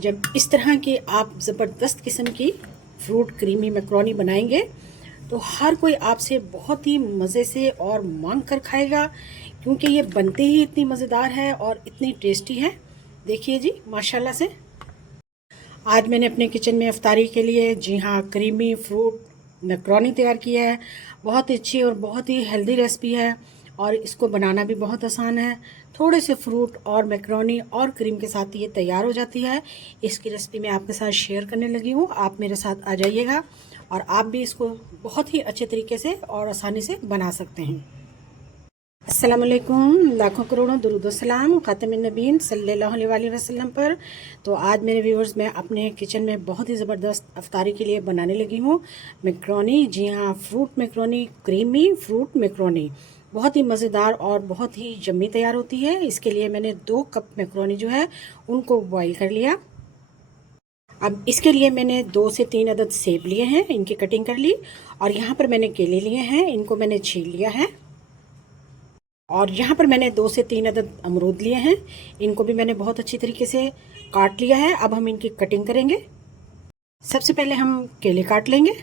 जब इस तरह की आप ज़बरदस्त किस्म की फ्रूट क्रीमी मैक्रोनी बनाएंगे तो हर कोई आपसे बहुत ही मज़े से और मांग कर खाएगा, क्योंकि ये बनते ही इतनी मज़ेदार है और इतनी टेस्टी है। देखिए जी, माशाल्लाह से। आज मैंने अपने किचन में इफ्तारी के लिए जी हाँ क्रीमी फ्रूट मैक्रोनी तैयार किया है। बहुत अच्छी और बहुत ही हेल्दी रेसिपी है और इसको बनाना भी बहुत आसान है। थोड़े से फ्रूट और मैक्रोनी और क्रीम के साथ ये तैयार हो जाती है। इसकी रेसिपी मैं आपके साथ शेयर करने लगी हूँ, आप मेरे साथ आ जाइएगा और आप भी इसको बहुत ही अच्छे तरीके से और आसानी से बना सकते हैं। अस्सलाम वालेकुम, लाखों करोड़ों दुरूद व सलाम ख़ातमुन नबीय्यीन सल्लल्लाहु अलैहि वसल्लम पर। तो आज मेरे व्यूअर्स, मैं अपने किचन में बहुत ही ज़बरदस्त अफ्तारी के लिए बनाने लगी हूँ मैक्रोनी। जी हाँ, fruit macaroni, creamy fruit macaroni बहुत ही मज़ेदार और बहुत ही यम्मी तैयार होती है। इसके लिए मैंने 2 कप मैक्रोनी जो है उनको बॉईल कर लिया। अब इसके लिए मैंने 2 से 3 अदद सेब लिए हैं, इनकी कटिंग कर ली। और यहाँ पर मैंने केले लिए हैं, इनको मैंने छील लिया है। और यहाँ पर मैंने 2 से 3 अदद अमरूद लिए हैं, इनको भी मैंने बहुत अच्छी तरीके से काट लिया है। अब हम इनकी कटिंग करेंगे। सबसे पहले हम केले काट लेंगे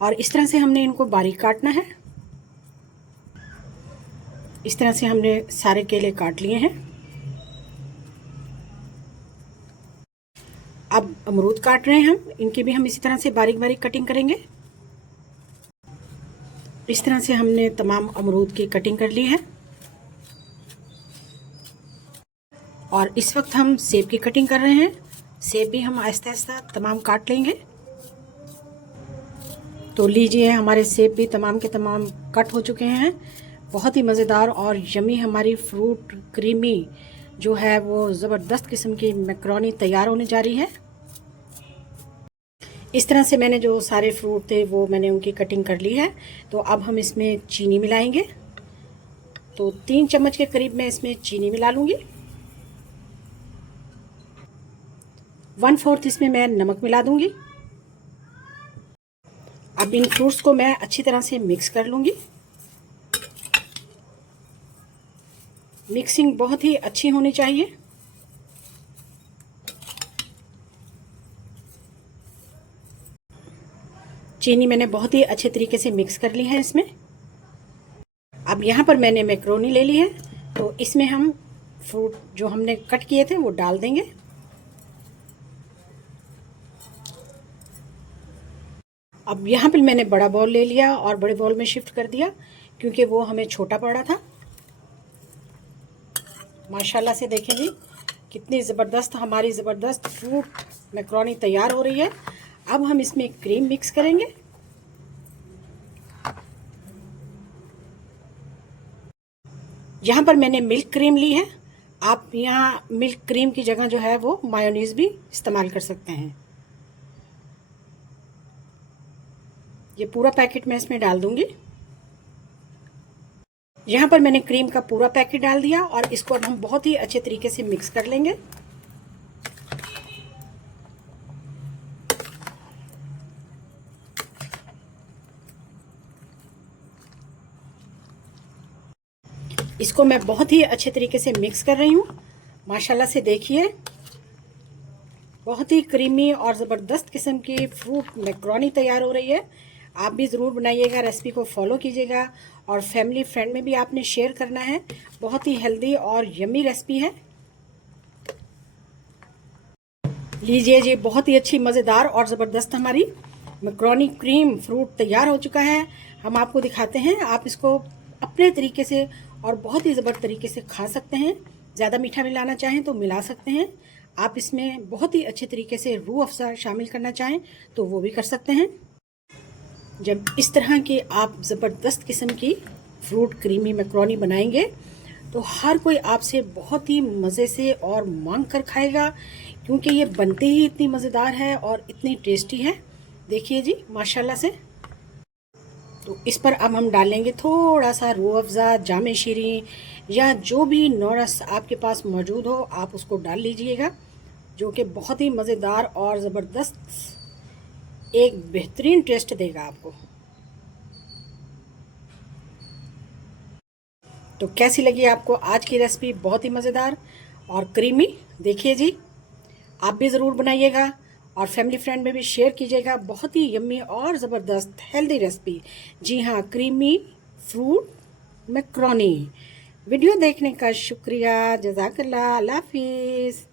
और इस तरह से हमने इनको बारीक काटना है। इस तरह से हमने सारे केले काट लिए हैं। अब अमरूद काट रहे हैं हम, इनकी भी हम इसी तरह से बारीक बारीक कटिंग करेंगे। इस तरह से हमने तमाम अमरूद की कटिंग कर ली है। और इस वक्त हम सेब की कटिंग कर रहे हैं। सेब भी हम आहिस्ता आहिस्ता तमाम काट लेंगे। तो लीजिए, हमारे सेब भी तमाम के तमाम कट हो चुके हैं। बहुत ही मज़ेदार और यमी हमारी फ्रूट क्रीमी जो है वो ज़बरदस्त किस्म की मैक्रोनी तैयार होने जा रही है। इस तरह से मैंने जो सारे फ्रूट थे वो मैंने उनकी कटिंग कर ली है। तो अब हम इसमें चीनी मिलाएंगे। तो 3 चम्मच के करीब मैं इसमें चीनी मिला लूँगी। 1/4 इसमें मैं नमक मिला दूँगी। अब इन फ्रूट्स को मैं अच्छी तरह से मिक्स कर लूँगी। मिक्सिंग बहुत ही अच्छी होनी चाहिए। चीनी मैंने बहुत ही अच्छे तरीके से मिक्स कर ली है इसमें। अब यहाँ पर मैंने मैक्रोनी ले ली है, तो इसमें हम फ्रूट जो हमने कट किए थे वो डाल देंगे। अब यहाँ पर मैंने बड़ा बॉल ले लिया और बड़े बॉल में शिफ्ट कर दिया, क्योंकि वो हमें छोटा पड़ा था। माशाल्लाह से देखें जी, कितनी ज़बरदस्त हमारी ज़बरदस्त फ्रूट मैक्रोनी तैयार हो रही है। अब हम इसमें क्रीम मिक्स करेंगे। यहाँ पर मैंने मिल्क क्रीम ली है। आप यहाँ मिल्क क्रीम की जगह जो है वो मायोनीज़ भी इस्तेमाल कर सकते हैं। ये पूरा पैकेट मैं इसमें डाल दूंगी। यहाँ पर मैंने क्रीम का पूरा पैकेट डाल दिया और इसको अब हम बहुत ही अच्छे तरीके से मिक्स कर लेंगे। इसको मैं बहुत ही अच्छे तरीके से मिक्स कर रही हूँ। माशाल्लाह से देखिए, बहुत ही क्रीमी और ज़बरदस्त किस्म की फ्रूट मैक्रोनी तैयार हो रही है। आप भी ज़रूर बनाइएगा, रेसिपी को फॉलो कीजिएगा और फैमिली फ्रेंड में भी आपने शेयर करना है। बहुत ही हेल्दी और यमी रेसिपी है। लीजिए जी, बहुत ही अच्छी मज़ेदार और ज़बरदस्त हमारी मैक्रोनी क्रीम फ्रूट तैयार हो चुका है। हम आपको दिखाते हैं, आप इसको अपने तरीके से और बहुत ही ज़बरदस्त तरीके से खा सकते हैं। ज़्यादा मीठा मिलाना चाहें तो मिला सकते हैं। आप इसमें बहुत ही अच्छे तरीके से रूह अफ़ज़ा शामिल करना चाहें तो वो भी कर सकते हैं। जब इस तरह की आप ज़बरदस्त किस्म की फ्रूट क्रीमी मैक्रोनी बनाएंगे तो हर कोई आपसे बहुत ही मज़े से और मांग कर खाएगा, क्योंकि ये बनते ही इतनी मज़ेदार है और इतनी टेस्टी है। देखिए जी, माशाल्लाह से। तो इस पर अब हम डालेंगे थोड़ा सा रूह अफ़ज़ा, जामे शीरी या जो भी नौरस आपके पास मौजूद हो, आप उसको डाल लीजिएगा, जो कि बहुत ही मज़ेदार और ज़बरदस्त एक बेहतरीन टेस्ट देगा आपको। तो कैसी लगी आपको आज की रेसिपी? बहुत ही मज़ेदार और क्रीमी। देखिए जी, आप भी ज़रूर बनाइएगा और फैमिली फ्रेंड में भी शेयर कीजिएगा। बहुत ही यम्मी और ज़बरदस्त हेल्दी रेसिपी, जी हाँ, क्रीमी फ्रूट मैक्रोनी। वीडियो देखने का शुक्रिया, जज़ाकल्लाह, अल्लाह हाफिज़।